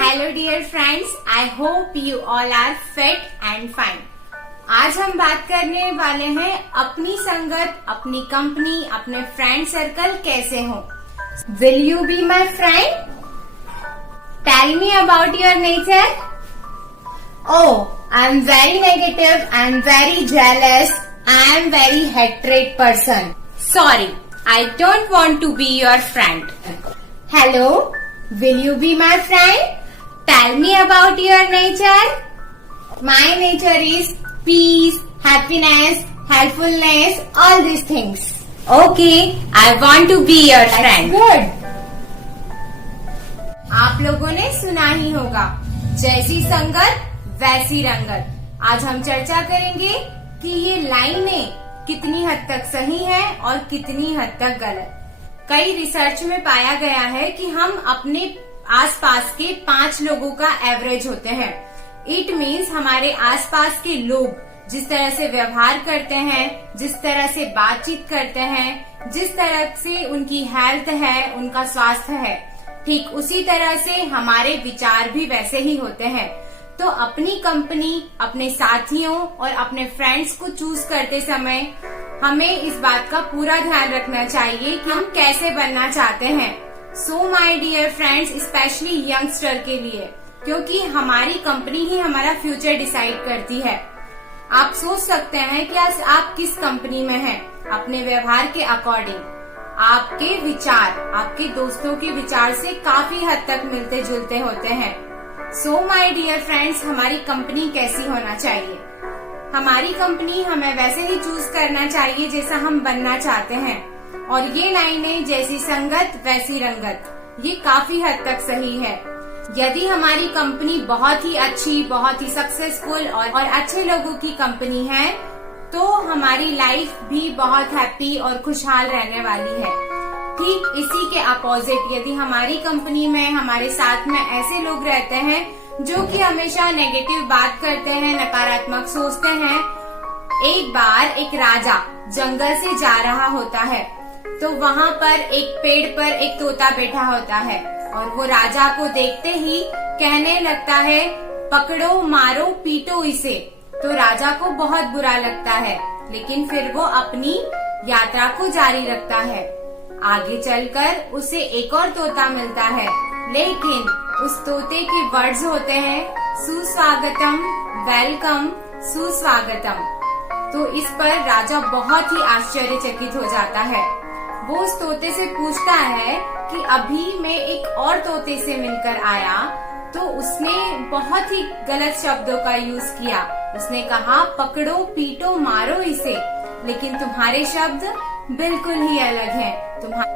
Hello dear friends, I hope you all are fit and fine. आज हम बात करने वाले हैं अपनी संगत, अपनी कंपनी, अपने फ्रेंड सर्कल कैसे हो। Will you be my friend? Tell me about your nature. Oh, I'm very negative, I'm very jealous, I'm very hatred person. Sorry, I don't want to be your friend. Hello, will you be my friend? Tell me about your nature. My nature is peace, happiness, helpfulness, all these things. Okay, I want to be your friend. Good. आप लोगों ने सुना ही होगा, जैसी संगत वैसी रंगत। आज हम चर्चा करेंगे कि ये लाइनें कितनी हद तक सही है और कितनी हद तक गलत। कई रिसर्च में पाया गया है कि हम अपने आसपास के 5 लोगों का एवरेज होते हैं। इट मीन्स हमारे आसपास के लोग जिस तरह से व्यवहार करते हैं, जिस तरह से बातचीत करते हैं, जिस तरह से उनकी हेल्थ है, उनका स्वास्थ्य है, ठीक उसी तरह से हमारे विचार भी वैसे ही होते हैं। तो अपनी कंपनी, अपने साथियों और अपने फ्रेंड्स को चूज करते समय हमें इस बात का पूरा ध्यान रखना चाहिए कि हम कैसे बनना चाहते हैं। So my dear friends, specially youngster के लिए, क्योंकि हमारी कंपनी ही हमारा फ्यूचर डिसाइड करती है। आप सोच सकते हैं कि आज आप किस कंपनी में हैं। अपने व्यवहार के अकॉर्डिंग आपके विचार आपके दोस्तों के विचार से काफी हद तक मिलते जुलते होते हैं। सो माय डियर फ्रेंड्स, हमारी कंपनी कैसी होना चाहिए? हमारी कंपनी हमें वैसे ही चूज करना चाहिए जैसा हम बनना चाहते हैं। और ये लाइनें जैसी संगत वैसी रंगत, ये काफी हद तक सही है। यदि हमारी कंपनी बहुत ही अच्छी, बहुत ही सक्सेसफुल और अच्छे लोगों की कंपनी है, तो हमारी लाइफ भी बहुत हैप्पी और खुशहाल रहने वाली है। ठीक इसी के अपोजिट, यदि हमारी कंपनी में, हमारे साथ में ऐसे लोग रहते हैं जो कि हमेशा नेगेटिव बात करते हैं, नकारात्मक सोचते हैं। एक बार एक राजा जंगल से जा रहा होता है, तो वहाँ पर एक पेड़ पर एक तोता बैठा होता है और वो राजा को देखते ही कहने लगता है, पकड़ो, मारो, पीटो इसे। तो राजा को बहुत बुरा लगता है, लेकिन फिर वो अपनी यात्रा को जारी रखता है। आगे चलकर उसे एक और तोता मिलता है, लेकिन उस तोते के वर्ड्स होते हैं, सुस्वागतम, वेलकम, सुस्वागतम। तो इस पर राजा बहुत ही आश्चर्यचकित हो जाता है। वो उस तोते से पूछता है कि अभी मैं एक और तोते से मिलकर आया, तो उसने बहुत ही गलत शब्दों का यूज किया। उसने कहा, पकड़ो, पीटो, मारो इसे, लेकिन तुम्हारे शब्द बिल्कुल ही अलग हैं।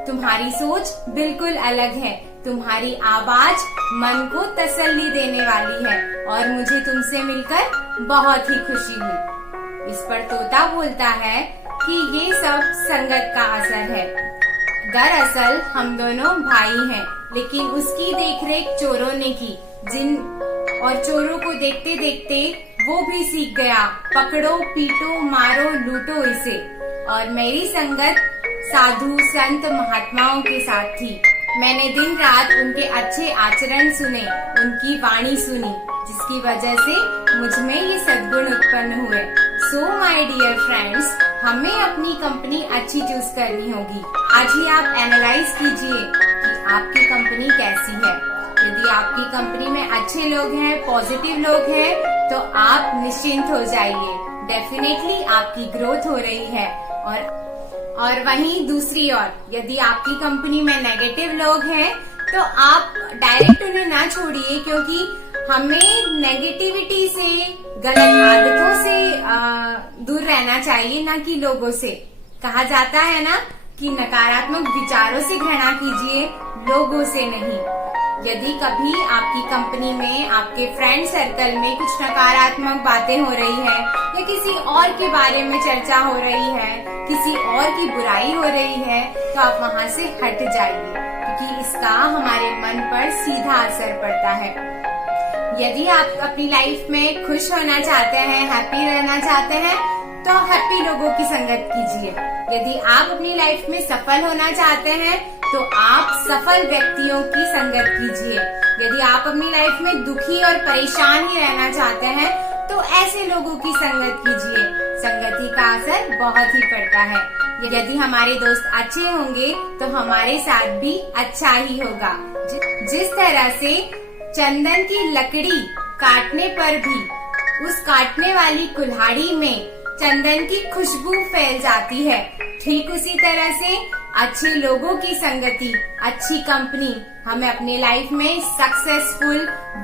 तुम्हारी सोच बिल्कुल अलग है। तुम्हारी आवाज मन को तसल्ली देने वाली है और मुझे तुमसे मिलकर बहुत ही खुशी हुई। इस पर तोता बोलता है कि ये सब संगत का असर है। दरअसल हम दोनों भाई हैं, लेकिन उसकी देखरेख चोरों ने की, और चोरों को देखते देखते वो भी सीख गया, पकड़ो, पीटो, मारो, लूटो इसे। और मेरी संगत साधु, संत, महात्माओं के साथ थी। मैंने दिन रात उनके अच्छे आचरण सुने, उनकी वाणी सुनी, जिसकी वजह से मुझ में ये सद्गुण उत्पन्न हुए। सो माय डियर फ्रेंड्स, हमें अपनी कंपनी अच्छी चूज करनी होगी। आज ही आप एनालाइज कीजिए कि आपकी कंपनी कैसी है। यदि आपकी कंपनी में अच्छे लोग हैं, पॉजिटिव लोग हैं, तो आप निश्चिंत हो जाइए। डेफिनेटली आपकी ग्रोथ हो रही है। और वहीं दूसरी ओर, यदि आपकी कंपनी में नेगेटिव लोग हैं, तो आप डायरेक्ट उन्हें ना छोड़िए, क्योंकि हमें नेगेटिविटी से, गलत आदतों से दूर रहना चाहिए, ना कि लोगों से। कहा जाता है ना कि नकारात्मक विचारों से घृणा कीजिए, लोगों से नहीं। यदि कभी आपकी कंपनी में, आपके फ्रेंड सर्कल में कुछ नकारात्मक बातें हो रही है या किसी और के बारे में चर्चा हो रही है, किसी और की बुराई हो रही है, तो आप वहाँ से हट जाइए, क्योंकि इसका हमारे मन पर सीधा असर पड़ता है। यदि आप अपनी लाइफ में खुश होना चाहते हैं, हैप्पी रहना चाहते हैं, तो हैप्पी लोगों की संगत कीजिए। यदि आप अपनी लाइफ में सफल होना चाहते हैं तो आप सफल व्यक्तियों की संगत कीजिए। यदि आप अपनी लाइफ में दुखी और परेशान ही रहना चाहते हैं तो ऐसे लोगों की संगत कीजिए। संगति का असर बहुत ही पड़ता है। यदि हमारे दोस्त अच्छे होंगे तो हमारे साथ भी अच्छा ही होगा। जिस तरह से चंदन की लकड़ी काटने पर भी उस काटने वाली कुल्हाड़ी में चंदन की खुशबू फैल जाती है, ठीक उसी तरह से अच्छे लोगों की संगति, अच्छी कंपनी हमें अपने लाइफ में सक्सेसफुल,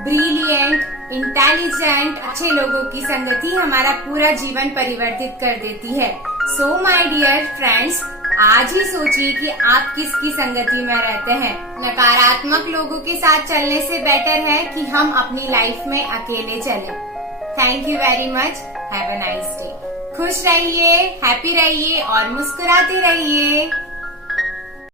ब्रिलियंट, इंटेलिजेंट अच्छे लोगों की संगति हमारा पूरा जीवन परिवर्तित कर देती है। सो माय डियर फ्रेंड्स, आज ही सोचिए कि आप किसकी संगति में रहते हैं। नकारात्मक लोगों के साथ चलने से बेटर है कि हम अपनी लाइफ में अकेले चलें। Thank you very much. Have a nice day. खुश रहिए, हैप्पी रहिए और मुस्कुराते रहिए।